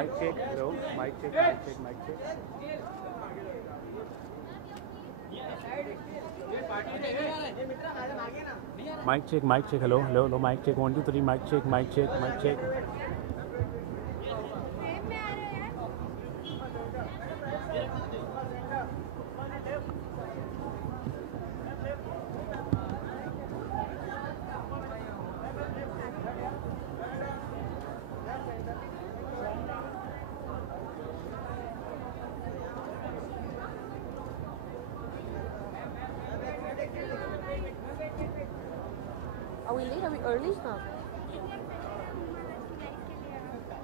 Mic check. Hello. Mic check. Mic check. Mic check. Mic check. Mic check. Hello. Hello. Hello. Mic check. 1 2 3. Mic check. Mic check. Mic check. Are we late? Are we early? हाँ.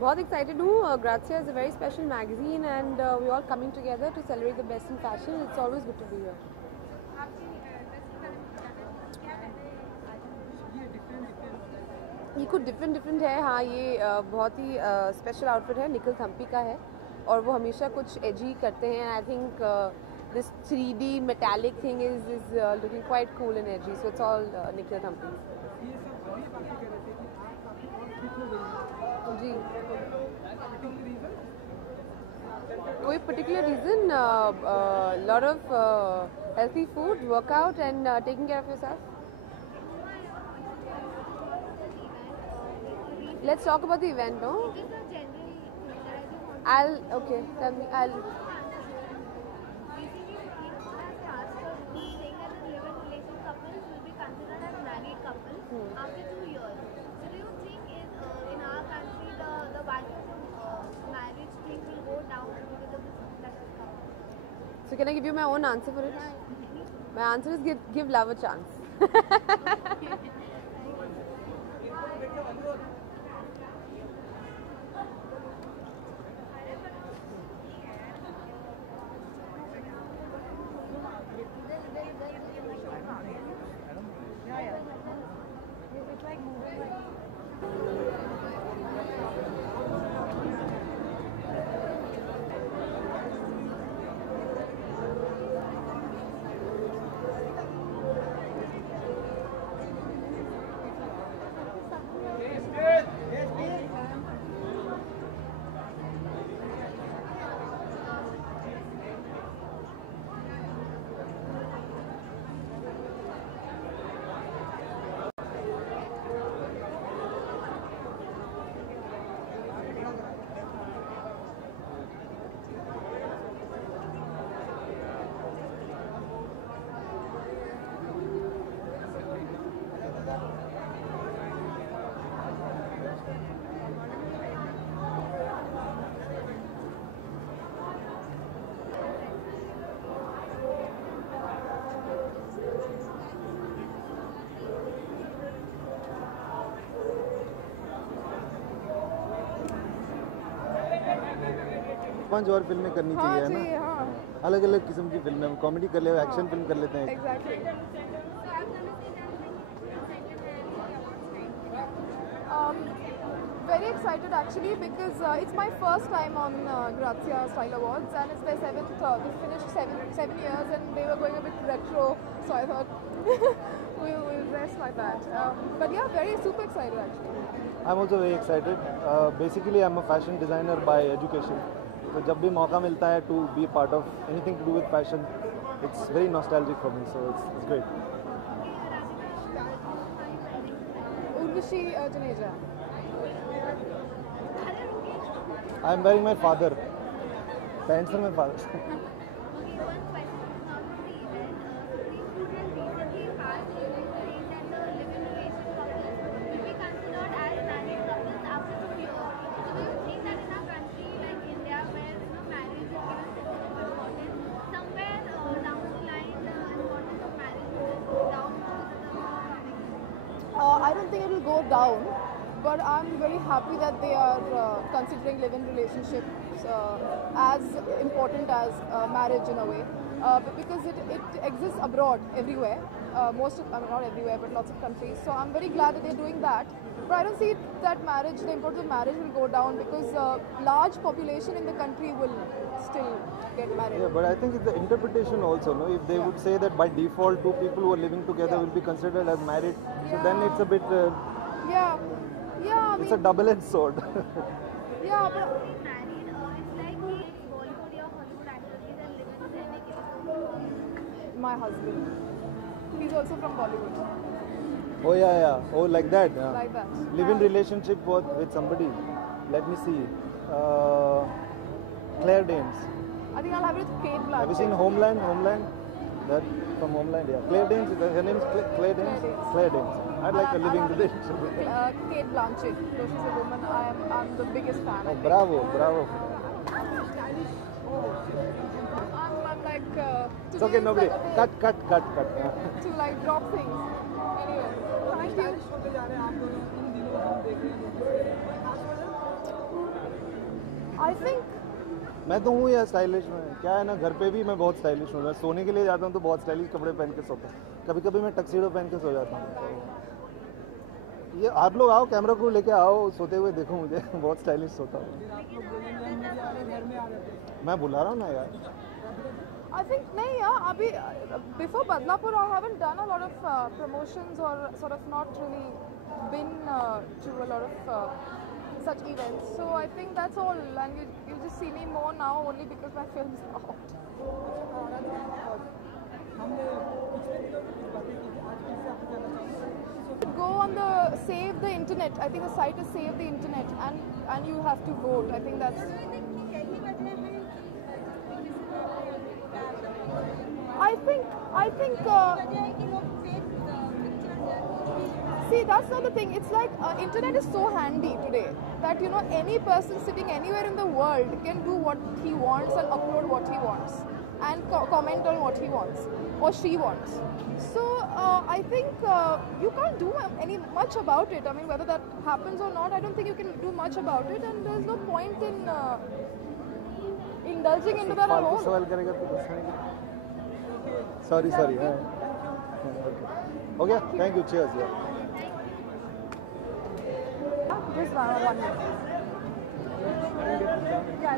बहुत excited हूँ. Grazia is a very special magazine and we're all coming together to celebrate the best in fashion. It's always good to be here. ये कुछ different है. हाँ, ये बहुत ही special outfit है. निखिल थम्पी का है और वो हमेशा कुछ एजी करते हैं. I think this 3D metallic thing is looking quite cool and edgy. So it's all Nikhil Thampi. जी. कोई particular reason? Lot of healthy food, workout, and taking care of yourself. Let's talk about the event, no? Okay. Tell me. After 2 years. So do you think in our country the value of marriage thing will go down because of this that has come? So can I give you my own answer for it? My answer is give love a chance. पांच और फिल्में करनी चाहिए है ना. हाँ. अलग अलग किस्म की फिल्में, कॉमेडी कर ले, एक्शन फिल्म कर लेते हैं. Exactly. Very excited actually because it's my first time on Grazia Style Awards and it's their seventh. We finished seven years and they were going a bit retro, so I thought we'll dress like that. But yeah, super excited actually. I'm also very excited. Basically, I'm a fashion designer by education. So जब भी मौका मिलता है to be a part of anything to do with fashion, it's very nostalgic for me. So it's great. Urvashi Juneja. I'm wearing my father. Pants are my father. Okay, one question not on the event. Supreme Court has recently passed a ruling saying that the live-in relation couples will be considered as married couples after 2 years. So do you think that in our country like India, where marriage is given such importance, somewhere down the line the importance of marriage will go down because of the I don't think it will go down, but I'm very happy that they are considering live-in relationships as important as marriage in a way, because it exists abroad everywhere, not everywhere, but lots of countries. So I'm very glad that they're doing that. But I don't see that the importance of marriage will go down because large population in the country will still get married. Yeah, but I think it's the interpretation also, no? If they would say that by default two people who are living together will be considered as married, so then it's a bit... Yeah, I mean, it's a double-edged sword. yeah, but my husband. He's also from Bollywood. Oh yeah. Oh, like that. Yeah. Like that. Live-in relationship with somebody. Let me see. Claire Danes. I think I'll have it with Kate Blanchett. Have you seen Homeland? That from Homeland, yeah. Claire Danes. Her name is Claire Danes. Claire Danes. I'd like a living relationship with her. Kate Blanchett. Though she's a woman, I'm the biggest fan. Oh, bravo. I'm like. It's okay, nobody. Cut. To like drop things. Anyway, thank you. I think. मैं तो हूँ यार stylish में, क्या है ना, घर पे भी मैं बहुत स्टाइलिश हूँ। मैं सोने के लिए जाता हूँ तो बहुत स्टाइलिश कपड़े पहन के सोता हूँ। कभी कभी मैं टक्सीडो पहन के सो जाता हूँ। ये आप लोग आओ, कैमरा को लेके आओ, सोते हुए देखो मुझे। बहुत स्टाइलिश सोता हूँ मैं। बुला रहा हूँ ना यार। I think नहीं यार, अभी before Badlapur I haven't done a lot of promotions or sort of not really been to a lot of such events. So I think that's all, and you just see me more now only because my film's out. Go on the Save the Internet. I think the site is Save the Internet, and you have to vote. I think that's. I think. See, that's not the thing. It's like internet is so handy today that any person sitting anywhere in the world can do what he wants and upload what he wants and comment on what he wants or she wants. So I think you can't do much about it. I mean, whether that happens or not, I don't think you can do much about it, and there's no point in indulging into that at all. Sorry. Okay. Thank you. Cheers. Yeah. Just 1 minute. Yeah,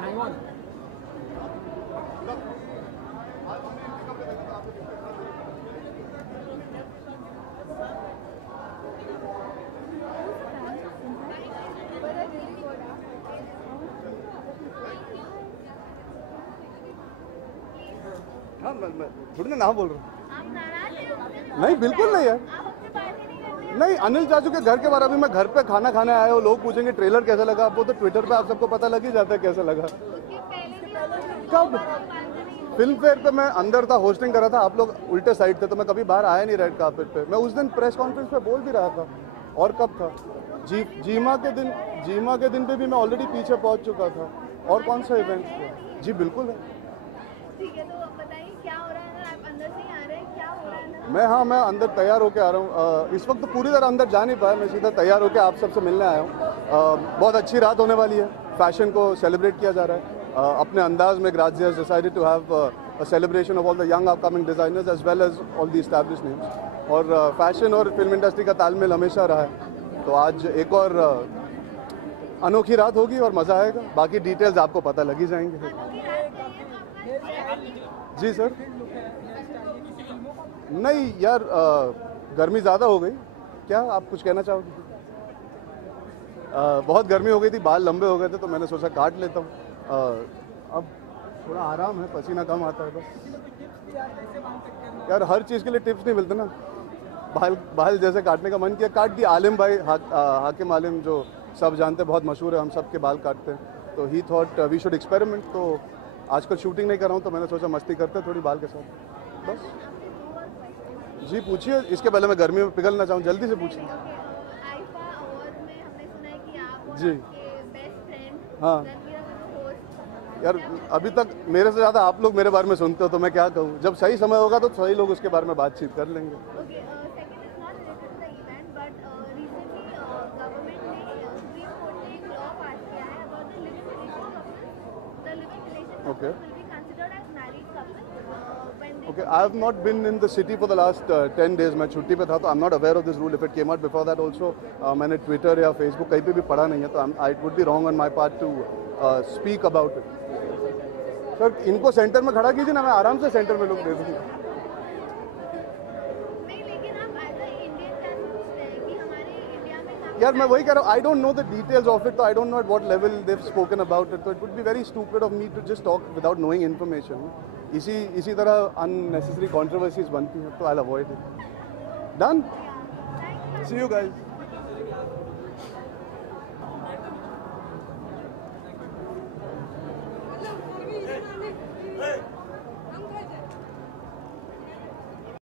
Hang on. हाँ मैं थोड़ी ना बोल रहा हूँ। आप नाराज हैं? नहीं बिल्कुल नहीं यार। आप अपनी बात ही नहीं करते। नहीं, अनिल चाचू के घर के बारे में मैं घर पे खाना खाने आया हूँ, लोग पूछेंगे ट्रेलर कैसा लगा, वो तो ट्विटर पे आप सबको पता लग ही जाता है कैसा लगा। उसके पहले भी कब? फिल्म फेयर पे मैं अंदर था, होस्टिंग कर रहा था, आप लोग उल्टे साइड थे, तो मैं कभी बाहर आया नहीं रेड कार्पेट पे। मैं उस दिन प्रेस कॉन्फ्रेंस पे बोल भी रहा था। और कब था? जीमा के दिन पे भी मैं ऑलरेडी पीछे पहुंच चुका था। और कौन सा इवेंट था? जी बिल्कुल है। ठीक है, तो बताइए क्या हो रहा है? आप अंदर से ही आ रहे हैं, क्या हो रहा है? मैं अंदर तैयार होके आ रहा हूँ। इस वक्त तो पूरी तरह अंदर जा नहीं पाया, मैं सीधा तैयार होके आप सबसे मिलने आया हूँ। बहुत अच्छी रात होने वाली है, फैशन को सेलिब्रेट किया जा रहा है। अपने अंदाज में Grazia has decided to have a celebration of all the young upcoming designers as well as all the established names। और फैशन और फिल्म इंडस्ट्री का तालमेल हमेशा रहा है, तो आज एक और अनोखी रात होगी और मज़ा आएगा। बाकी डिटेल्स आपको पता लग ही जाएंगे। जी सर। नहीं यार, गर्मी ज़्यादा हो गई क्या? आप कुछ कहना चाहोगे? बहुत गर्मी हो गई थी, बाल लंबे हो गए थे, तो मैंने सोचा काट लेता हूँ। अब थोड़ा आराम है, पसीना कम आता है बस। यार हर चीज़ के लिए टिप्स नहीं मिलते ना। बाल जैसे काटने का मन किया, काट दिया। आलिम भाई, हाकिम आलिम, जो सब जानते, बहुत मशहूर है, हम सब के बाल काटते हैं, तो he thought we should experiment. तो आजकल शूटिंग नहीं कर रहा हूँ, तो मैंने सोचा मस्ती करते हैं थोड़ी बाल के साथ बस। जी पूछिए, इसके पहले मैं गर्मी में पिघलना चाहूँ, जल्दी से पूछिए। जी हाँ यार, अभी तक मेरे से ज़्यादा आप लोग मेरे बारे में सुनते हो, तो मैं क्या कहूँ। जब सही समय होगा तो सही लोग उसके बारे में बातचीत कर लेंगे। Okay Okay, I have not been in the city for the last 10 days. मैं छुट्टी पे था तो I'm not aware of this rule. If it came out before that also, मैंने Twitter या Facebook कहीं पे भी पढ़ा नहीं है तो it would be wrong on my part to speak about it. Sir इनको सेंटर में खड़ा कीजिए ना, मैं आराम से सेंटर में लोग दे दूँगा. नहीं, लेकिन आप एज अ इंडियन कैसे पूछते हैं कि हमारे इंडिया में काफी यार मैं वही कह रहा हूँ, I don't know the details of it, so I don't know at what level they've spoken about it. So it would be very stupid of me to just talk without knowing information. इसी तरह unnecessary controversies बनती हैं तो I'll avoid it. Done? See you guys.